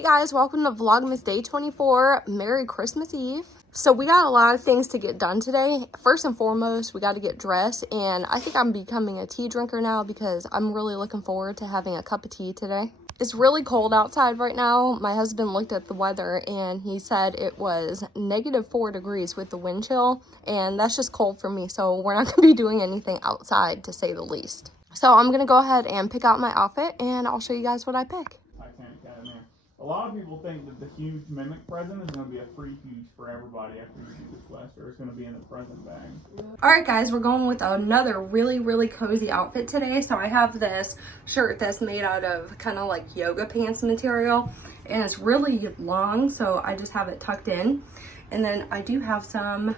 Hey guys, welcome to Vlogmas Day 24. Merry Christmas Eve. So we got a lot of things to get done today. First and foremost, we got to get dressed, and I think I'm becoming a tea drinker now because I'm really looking forward to having a cup of tea today. It's really cold outside right now. My husband looked at the weather and he said it was -4 degrees with the wind chill, and that's just cold for me, so we're not going to be doing anything outside, to say the least. So I'm going to go ahead and pick out my outfit and I'll show you guys what I pick. A lot of people think that the huge mimic present is going to be a free huge for everybody after you do this quest, or it's going to be in the present bag. Alright guys, we're going with another really cozy outfit today. So I have this shirt that's made out of kind of like yoga pants material, and it's really long, so I just have it tucked in. And then I do have some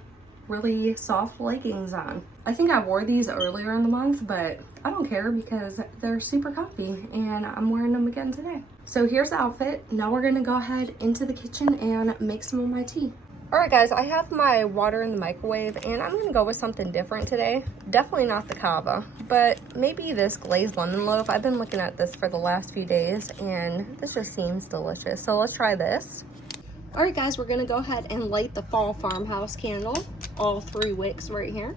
really soft leggings on. I think I wore these earlier in the month, but I don't care because they're super comfy and I'm wearing them again today. So here's the outfit. Now we're gonna go ahead into the kitchen and make some of my tea. All right guys, I have my water in the microwave and I'm gonna go with something different today. Definitely not the cava, but maybe this glazed lemon loaf. I've been looking at this for the last few days and this just seems delicious. So let's try this. All right guys, we're gonna go ahead and light the fall farmhouse candle, all 3 wicks right here.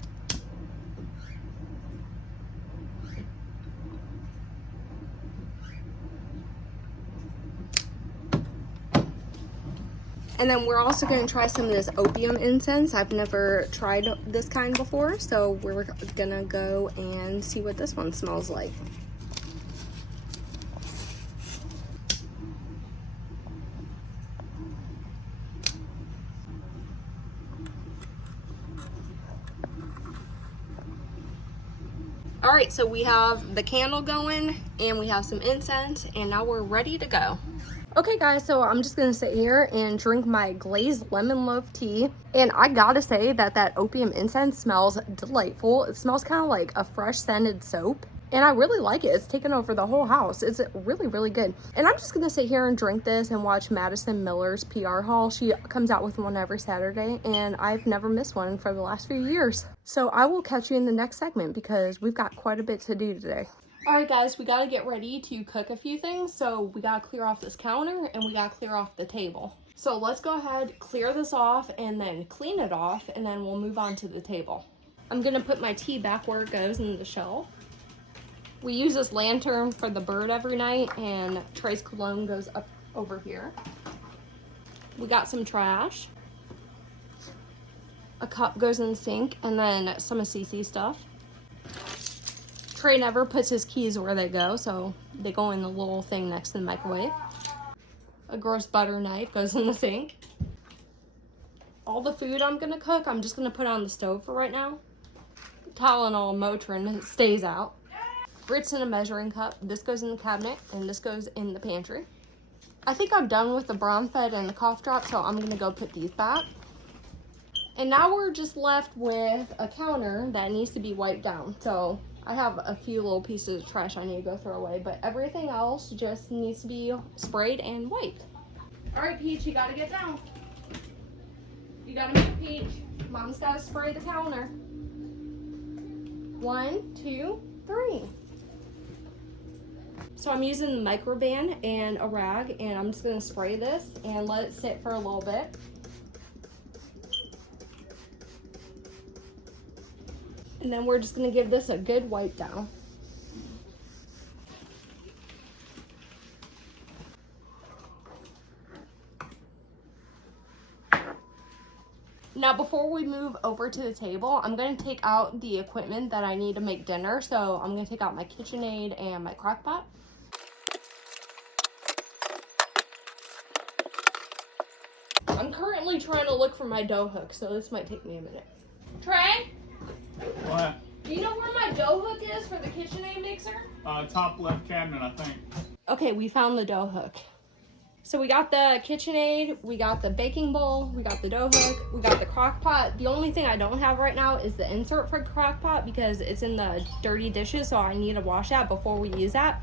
And then we're also going to try some of this opium incense. I've never tried this kind before, so we're going to go and see what this one smells like. All right, so we have the candle going and we have some incense, and now we're ready to go. Okay guys, so I'm just gonna sit here and drink my glazed lemon loaf tea. And I gotta say that opium incense smells delightful. It smells kind of like a fresh scented soap. And I really like it. It's taken over the whole house. It's really good. And I'm just gonna sit here and drink this and watch Madison Miller's PR haul. She comes out with one every Saturday and I've never missed one for the last few years. So I will catch you in the next segment because we've got quite a bit to do today. All right guys, we gotta get ready to cook a few things. So we gotta clear off this counter and we gotta clear off the table. So let's go ahead, clear this off and then clean it off, and then we'll move on to the table. I'm gonna put my tea back where it goes in the shelf. We use this lantern for the bird every night, and Trey's cologne goes up over here. We got some trash. A cup goes in the sink, and then some of Cece's stuff. Trey never puts his keys where they go, so they go in the little thing next to the microwave. A gross butter knife goes in the sink. All the food I'm gonna cook, I'm just gonna put on the stove for right now. Tylenol Motrin stays out. Grits in a measuring cup. This goes in the cabinet, and this goes in the pantry. I think I'm done with the brown fed and the cough drop, so I'm gonna go put these back. And now we're just left with a counter that needs to be wiped down. So I have a few little pieces of trash I need to go throw away, but everything else just needs to be sprayed and wiped. All right, Peach, you gotta get down. You gotta move, Peach. Mom's gotta spray the counter. 1, 2, 3. So I'm using the microban and a rag, and I'm just gonna spray this and let it sit for a little bit. And then we're just gonna give this a good wipe down. Now before we move over to the table, I'm gonna take out the equipment that I need to make dinner. So I'm gonna take out my KitchenAid and my crock pot. I'm currently trying to look for my dough hook, so this might take me a minute. Trey? What? Do you know where my dough hook is for the KitchenAid mixer? Top left cabinet, I think. Okay, we found the dough hook. So we got the KitchenAid, we got the baking bowl, we got the dough hook, we got the crock pot. The only thing I don't have right now is the insert for crock pot because it's in the dirty dishes, so I need to wash that before we use that.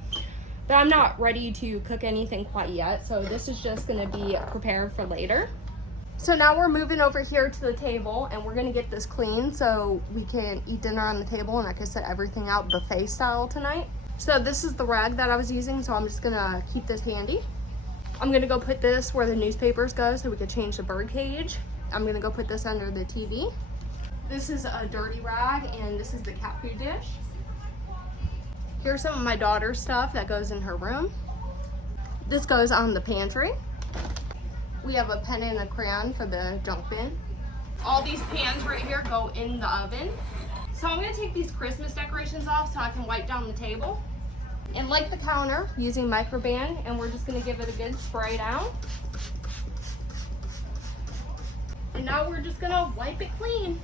But I'm not ready to cook anything quite yet, so this is just gonna be prepared for later. So now we're moving over here to the table and we're gonna get this clean so we can eat dinner on the table and I can set everything out buffet style tonight. So this is the rag that I was using, so I'm just gonna keep this handy. I'm gonna go put this where the newspapers go so we could change the bird cage. I'm gonna go put this under the TV. This is a dirty rag, and this is the cat food dish. Here's some of my daughter's stuff that goes in her room. This goes on the pantry. We have a pen and a crayon for the junk bin. All these pans right here go in the oven. So I'm gonna take these Christmas decorations off so I can wipe down the table. And like the counter, using microban, and we're just gonna give it a good spray down. And now we're just gonna wipe it clean.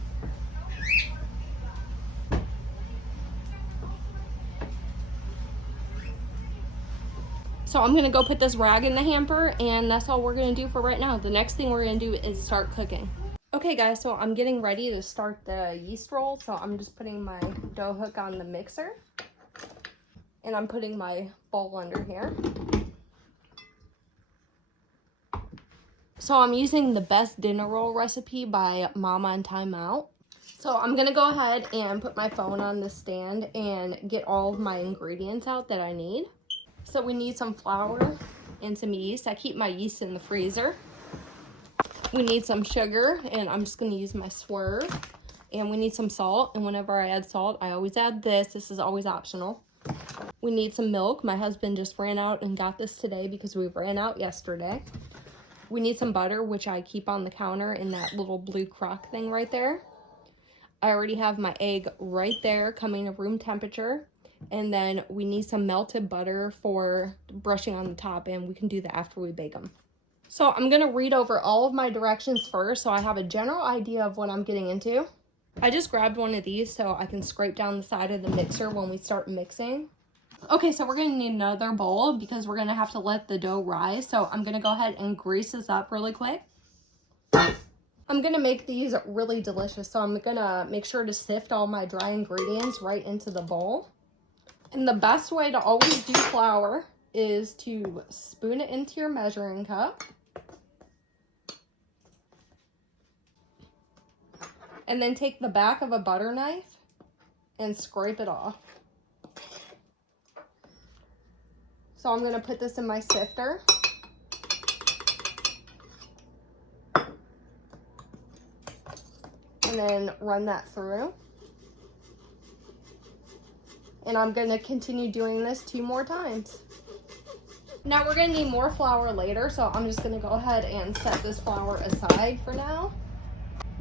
So I'm gonna go put this rag in the hamper, and that's all we're gonna do for right now. The next thing we're gonna do is start cooking. Okay guys, so I'm getting ready to start the yeast roll. So I'm just putting my dough hook on the mixer, and I'm putting my bowl under here. So I'm using the best dinner roll recipe by Mama and Time Out. So I'm gonna go ahead and put my phone on the stand and get all of my ingredients out that I need. So we need some flour and some yeast. I keep my yeast in the freezer. We need some sugar, and I'm just gonna use my swerve. And we need some salt, and whenever I add salt, I always add this. This is always optional. We need some milk. My husband just ran out and got this today because we ran out yesterday. We need some butter, which I keep on the counter in that little blue crock thing right there. I already have my egg right there coming to room temperature. And then we need some melted butter for brushing on the top, and we can do that after we bake them. So I'm going to read over all of my directions first so I have a general idea of what I'm getting into. I just grabbed one of these so I can scrape down the side of the mixer when we start mixing. Okay, so we're going to need another bowl because we're going to have to let the dough rise. So I'm going to go ahead and grease this up really quick. I'm going to make these really delicious, so I'm going to make sure to sift all my dry ingredients right into the bowl. And the best way to always do flour is to spoon it into your measuring cup. And then take the back of a butter knife and scrape it off. So I'm going to put this in my sifter. And then run that through. And I'm going to continue doing this 2 more times. Now we're going to need more flour later, so I'm just going to go ahead and set this flour aside for now.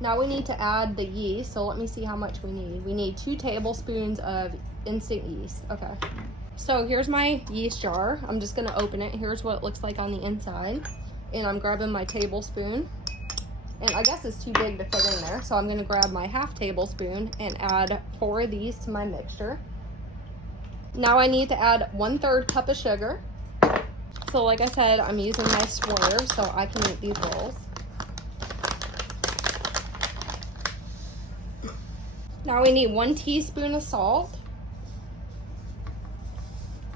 Now we need to add the yeast, so let me see how much we need. We need 2 tablespoons of instant yeast. Okay. So here's my yeast jar. I'm just going to open it. Here's what it looks like on the inside. And I'm grabbing my tablespoon. And I guess it's too big to fit in there, so I'm going to grab my half tablespoon and add 4 of these to my mixture. Now I need to add 1/3 cup of sugar. So like I said, I'm using my swerve so I can make these rolls. Now we need 1 teaspoon of salt.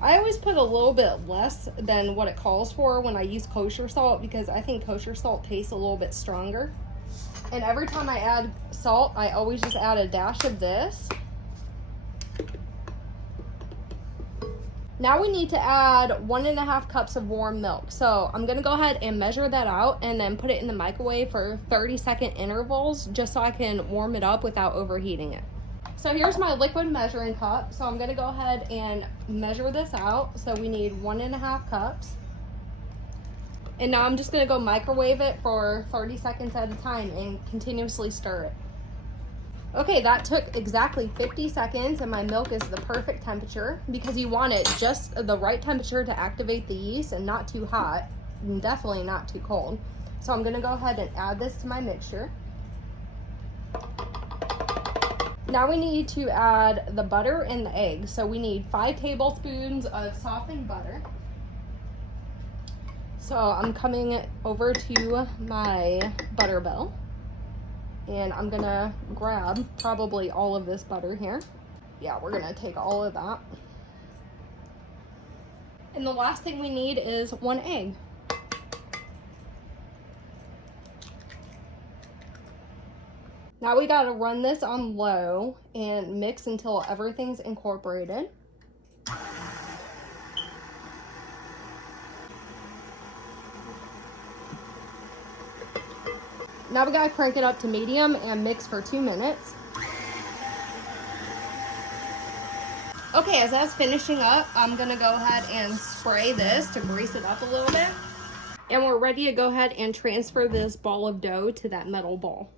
I always put a little bit less than what it calls for when I use kosher salt because I think kosher salt tastes a little bit stronger. And every time I add salt, I always just add a dash of this. Now we need to add 1.5 cups of warm milk. So I'm gonna go ahead and measure that out and then put it in the microwave for 30-second intervals just so I can warm it up without overheating it. So here's my liquid measuring cup. So I'm gonna go ahead and measure this out. So we need 1.5 cups. And now I'm just gonna go microwave it for 30 seconds at a time and continuously stir it. Okay, that took exactly 50 seconds and my milk is the perfect temperature because you want it just the right temperature to activate the yeast and not too hot and definitely not too cold. So I'm gonna go ahead and add this to my mixture. Now we need to add the butter and the egg. So we need 5 tablespoons of softened butter. So I'm coming over to my butter bell. And I'm gonna grab probably all of this butter here. Yeah, we're gonna take all of that. And the last thing we need is 1 egg. Now we gotta run this on low and mix until everything's incorporated. Now we gotta crank it up to medium and mix for 2 minutes. Okay, as that's finishing up, I'm gonna go ahead and spray this to grease it up a little bit. And we're ready to go ahead and transfer this ball of dough to that metal ball.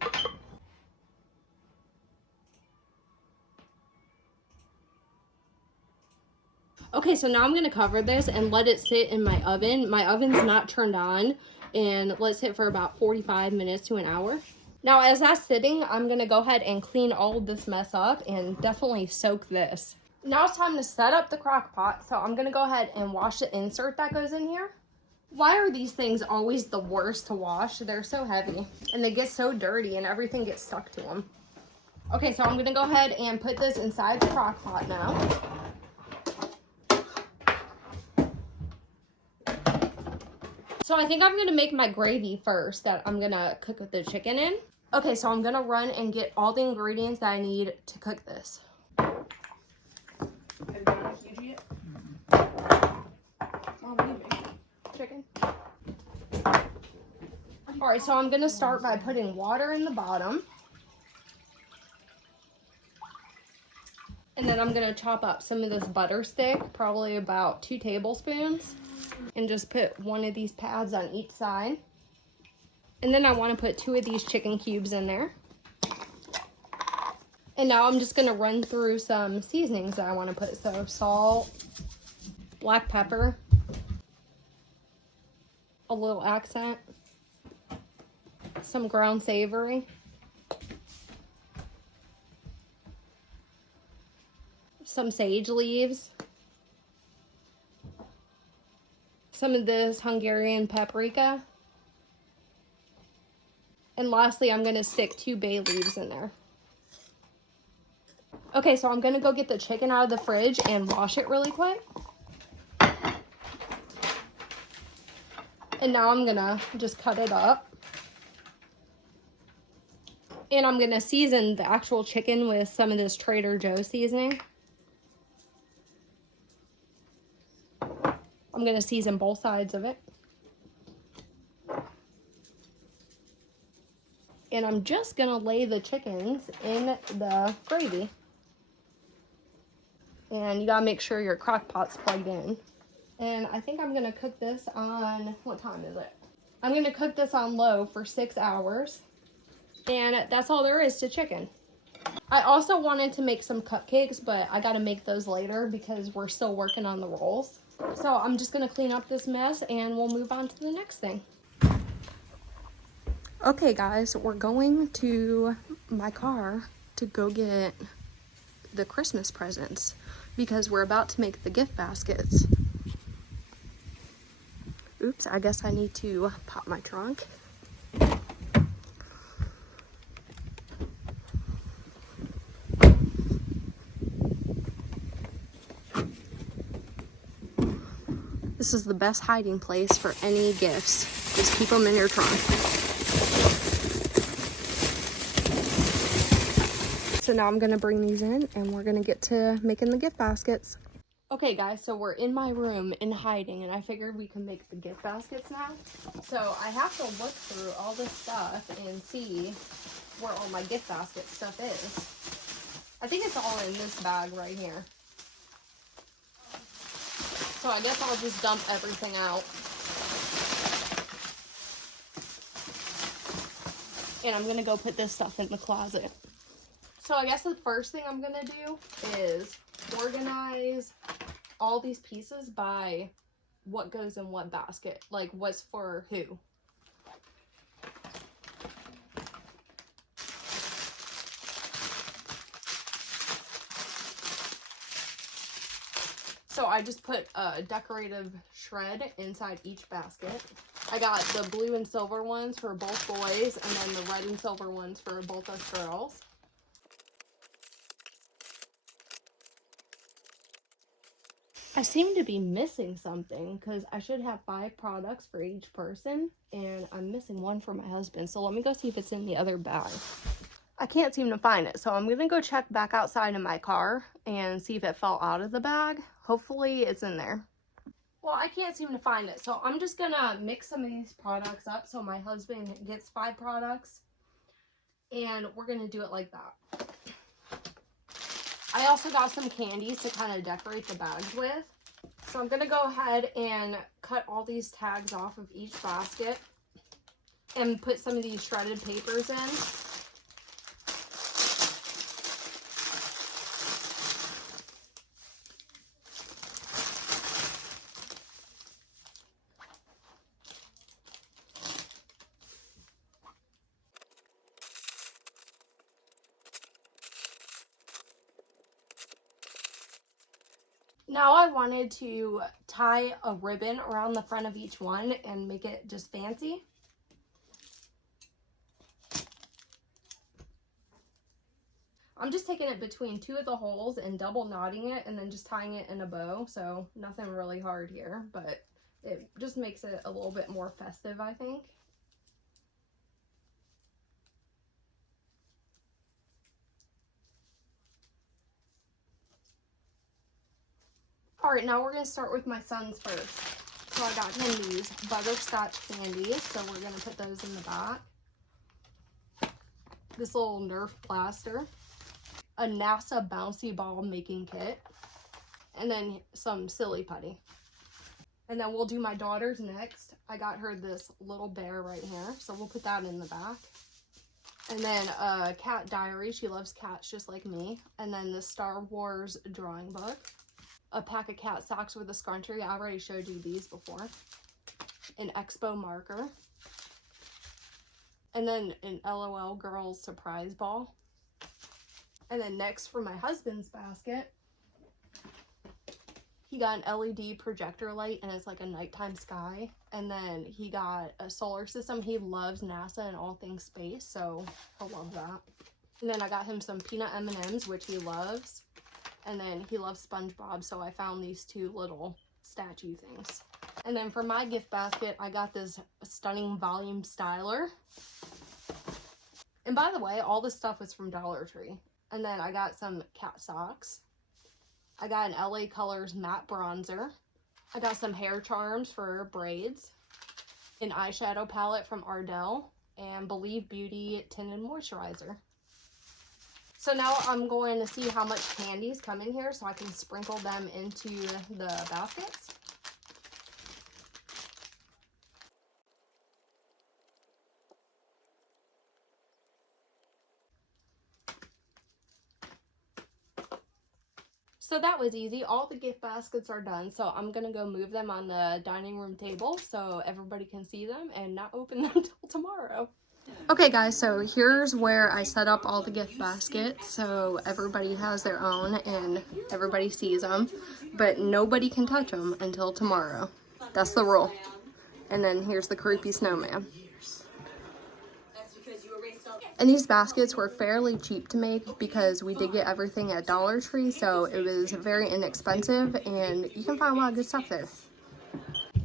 Okay, so now I'm gonna cover this and let it sit in my oven. My oven's not turned on, and let it sit for about 45 minutes to an hour. Now, as that's sitting, I'm gonna go ahead and clean all of this mess up and definitely soak this. Now it's time to set up the crock pot, so I'm gonna go ahead and wash the insert that goes in here. Why are these things always the worst to wash? They're so heavy, and they get so dirty, and everything gets stuck to them. Okay, so I'm gonna go ahead and put this inside the crock pot now. So I think I'm gonna make my gravy first that I'm gonna cook with the chicken in. Okay, so I'm gonna run and get all the ingredients that I need to cook this. Have you done a huge yet? Oh, maybe. Chicken. All right, so I'm gonna start by putting water in the bottom. And then I'm gonna chop up some of this butter stick, probably about 2 tablespoons. And just put one of these pads on each side. And then I want to put 2 of these chicken cubes in there. And now I'm just going to run through some seasonings that I want to put. So salt, black pepper, a little accent, some ground savory, some sage leaves, some of this Hungarian paprika, and lastly I'm going to stick 2 bay leaves in there. Okay, so I'm going to go get the chicken out of the fridge and wash it really quick. And now I'm going to just cut it up. And I'm going to season the actual chicken with some of this Trader Joe's seasoning. I'm going to season both sides of it. And I'm just going to lay the chickens in the gravy. And you got to make sure your crock pot's plugged in. And I think I'm going to cook this on, what time is it? I'm going to cook this on low for 6 hours. And that's all there is to chicken. I also wanted to make some cupcakes, but I got to make those later because we're still working on the rolls. So I'm just going to clean up this mess and we'll move on to the next thing. Okay guys, we're going to my car to go get the Christmas presents because we're about to make the gift baskets. Oops, I guess I need to pop my trunk. This is the best hiding place for any gifts. Just keep them in your trunk. So now I'm gonna bring these in and we're gonna get to making the gift baskets. Okay guys, so we're in my room in hiding and I figured we can make the gift baskets now. So I have to look through all this stuff and see where all my gift basket stuff is. I think it's all in this bag right here. So I guess I'll just dump everything out. And I'm gonna go put this stuff in the closet. So I guess the first thing I'm gonna do is organize all these pieces by what goes in what basket, like what's for who. So I just put a decorative shred inside each basket. I got the blue and silver ones for both boys and then the red and silver ones for both us girls. I seem to be missing something because I should have 5 products for each person and I'm missing one for my husband. So let me go see if it's in the other bag. I can't seem to find it. So I'm going to go check back outside in my car and see if it fell out of the bag. Hopefully it's in there. Well, I can't seem to find it, so I'm just gonna mix some of these products up so my husband gets 5 products, and we're gonna do it like that. I also got some candies to kind of decorate the bags with. So I'm gonna go ahead and cut all these tags off of each basket and put some of these shredded papers in. Now I wanted to tie a ribbon around the front of each one and make it just fancy. I'm just taking it between 2 of the holes and double knotting it and then just tying it in a bow. So nothing really hard here, but it just makes it a little bit more festive, I think. All right, now we're gonna start with my son's first. So I got him these butterscotch candies, so we're gonna put those in the back. This little Nerf blaster, a NASA bouncy ball making kit, and then some silly putty. And then we'll do my daughter's next. I got her this little bear right here, so we'll put that in the back. And then a cat diary, she loves cats just like me. And then the Star Wars drawing book. A pack of cat socks with a scrunchie. I already showed you these before. An Expo marker. And then an LOL Girls surprise ball. And then next for my husband's basket, he got an LED projector light and it's like a nighttime sky. And then he got a solar system. He loves NASA and all things space, so he'll love that. And then I got him some peanut M&Ms, which he loves. And then he loves SpongeBob, so I found these 2 little statue things. And then for my gift basket, I got this stunning volume styler. And by the way, all this stuff was from Dollar Tree. And then I got some cat socks. I got an LA Colors matte bronzer. I got some hair charms for braids. An eyeshadow palette from Ardell. And Believe Beauty tinted moisturizer. So now I'm going to see how much candies come in here so I can sprinkle them into the baskets. So that was easy. All the gift baskets are done. So I'm going to go move them on the dining room table so everybody can see them and not open them until tomorrow. Okay guys, so here's where I set up all the gift baskets so everybody has their own and everybody sees them, but nobody can touch them until tomorrow. That's the rule. And then here's the creepy snowman. And these baskets were fairly cheap to make because we did get everything at Dollar Tree, so it was very inexpensive and you can find a lot of good stuff there.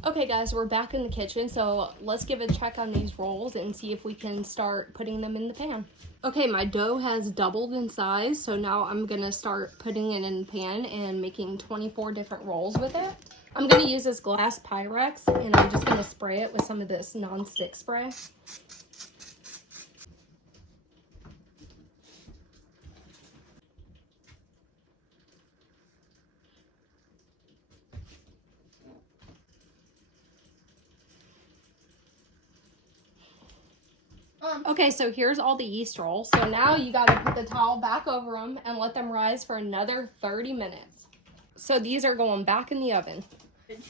Okay guys, we're back in the kitchen, so let's give a check on these rolls and see if we can start putting them in the pan. Okay, my dough has doubled in size, so now I'm gonna start putting it in the pan and making 24 different rolls with it. I'm gonna use this glass Pyrex and I'm just gonna spray it with some of this non-stick spray. Okay, so here's all the yeast rolls. So now you gotta put the towel back over them and let them rise for another 30 minutes. So these are going back in the oven.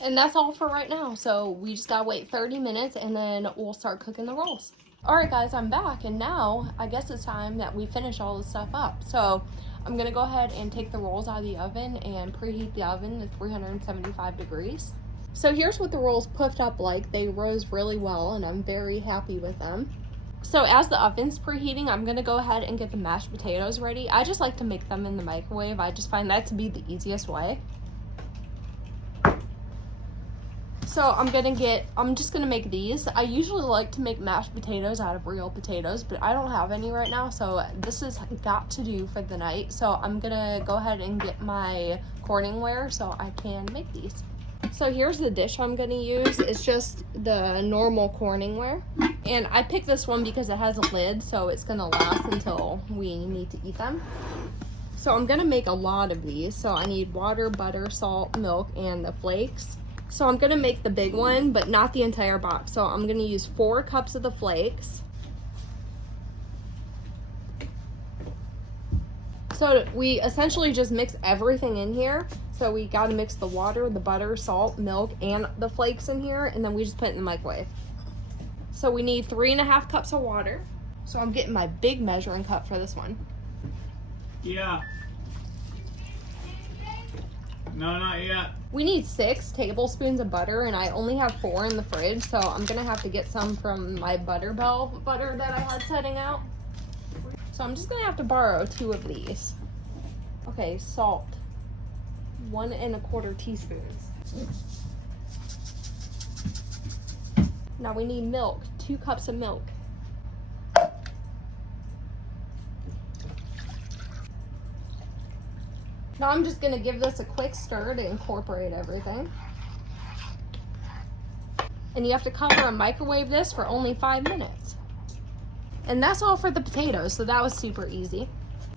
And that's all for right now. So we just gotta wait 30 minutes and then we'll start cooking the rolls. All right guys, I'm back and now I guess it's time that we finish all this stuff up. So I'm gonna go ahead and take the rolls out of the oven and preheat the oven to 375 degrees. So here's what the rolls puffed up like. They rose really well and I'm very happy with them. So as the oven's preheating, I'm going to go ahead and get the mashed potatoes ready. I just like to make them in the microwave. I just find that to be the easiest way. So I'm just going to make these. I usually like to make mashed potatoes out of real potatoes, but I don't have any right now. So this has got to do for the night. So I'm going to go ahead and get my Corningware so I can make these. So here's the dish I'm gonna use. It's just the normal Corningware. And I picked this one because it has a lid, so it's gonna last until we need to eat them. So I'm gonna make a lot of these. So I need water, butter, salt, milk, and the flakes. So I'm gonna make the big one, but not the entire box. So I'm gonna use 4 cups of the flakes. So we essentially just mix everything in here. So we gotta mix the water, the butter, salt, milk, and the flakes in here, and then we just put it in the microwave. So we need 3.5 cups of water. So I'm getting my big measuring cup for this one. Yeah. No, not yet. We need 6 tablespoons of butter, and I only have 4 in the fridge, so I'm gonna have to get some from my Butterbell butter that I had setting out. So I'm just gonna have to borrow 2 of these. Okay, salt. 1¼ teaspoons. Now we need milk, 2 cups of milk. Now I'm just gonna give this a quick stir to incorporate everything. And you have to cover and microwave this for only 5 minutes. And that's all for the potatoes, so that was super easy.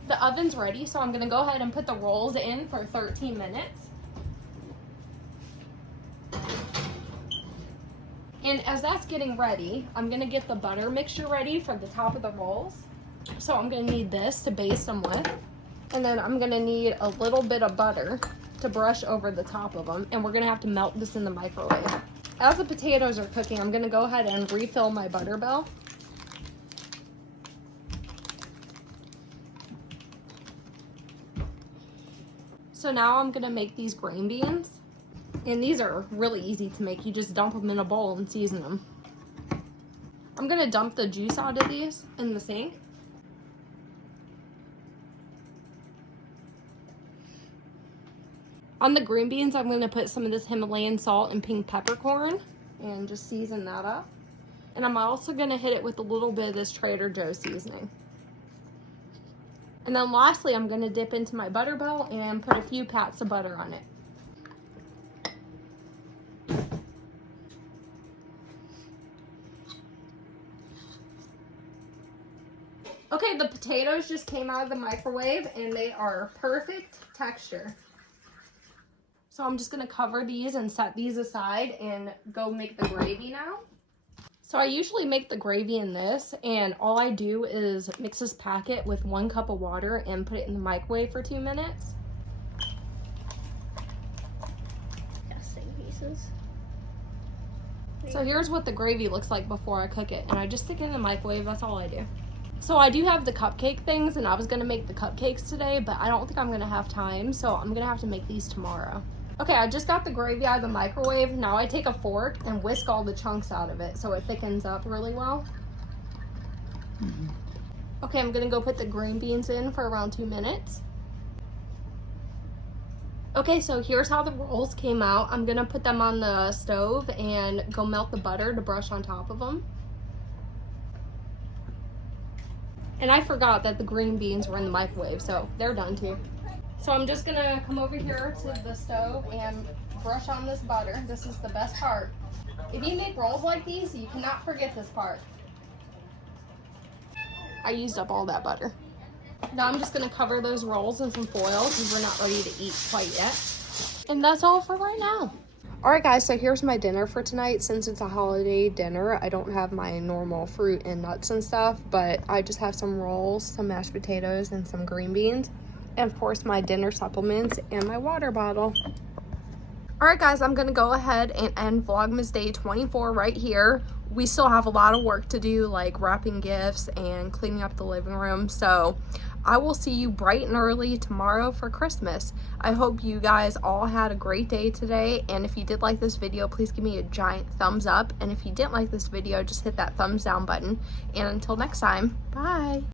The oven's ready, so I'm gonna go ahead and put the rolls in for 13 minutes. And as that's getting ready, I'm gonna get the butter mixture ready for the top of the rolls. So I'm gonna need this to baste them with. And then I'm gonna need a little bit of butter to brush over the top of them. And we're gonna have to melt this in the microwave. As the potatoes are cooking, I'm gonna go ahead and refill my Butterbell. So now I'm gonna make these green beans. And these are really easy to make. You just dump them in a bowl and season them. I'm gonna dump the juice out of these in the sink. On the green beans, I'm gonna put some of this Himalayan salt and pink peppercorn and just season that up. And I'm also gonna hit it with a little bit of this Trader Joe's seasoning. And then lastly, I'm gonna dip into my Butterbell and put a few pats of butter on it. Okay, the potatoes just came out of the microwave and they are perfect texture. So I'm just gonna cover these and set these aside and go make the gravy now. So I usually make the gravy in this, and all I do is mix this packet with 1 cup of water and put it in the microwave for 2 minutes. Same pieces. So here's what the gravy looks like before I cook it, and I just stick it in the microwave. That's all I do. So I do have the cupcake things, and I was gonna make the cupcakes today, but I don't think I'm gonna have time, so I'm gonna have to make these tomorrow. Okay, I just got the gravy out of the microwave. Now I take a fork and whisk all the chunks out of it so it thickens up really well. Okay, I'm gonna go put the green beans in for around 2 minutes. Okay, so here's how the rolls came out. I'm gonna put them on the stove and go melt the butter to brush on top of them. And I forgot that the green beans were in the microwave, so they're done too. So I'm just gonna come over here to the stove and brush on this butter. This is the best part. If you make rolls like these, you cannot forget this part. I used up all that butter. Now I'm just gonna cover those rolls in some foil because we're not ready to eat quite yet. And that's all for right now. Alright guys, so here's my dinner for tonight. Since it's a holiday dinner, I don't have my normal fruit and nuts and stuff, but I just have some rolls, some mashed potatoes, and some green beans. And of course my dinner supplements and my water bottle. Alright guys, I'm gonna go ahead and end Vlogmas Day 24 right here. We still have a lot of work to do, like wrapping gifts and cleaning up the living room. So I will see you bright and early tomorrow for Christmas. I hope you guys all had a great day today. And if you did like this video, please give me a giant thumbs up. And if you didn't like this video, just hit that thumbs down button. And until next time, bye.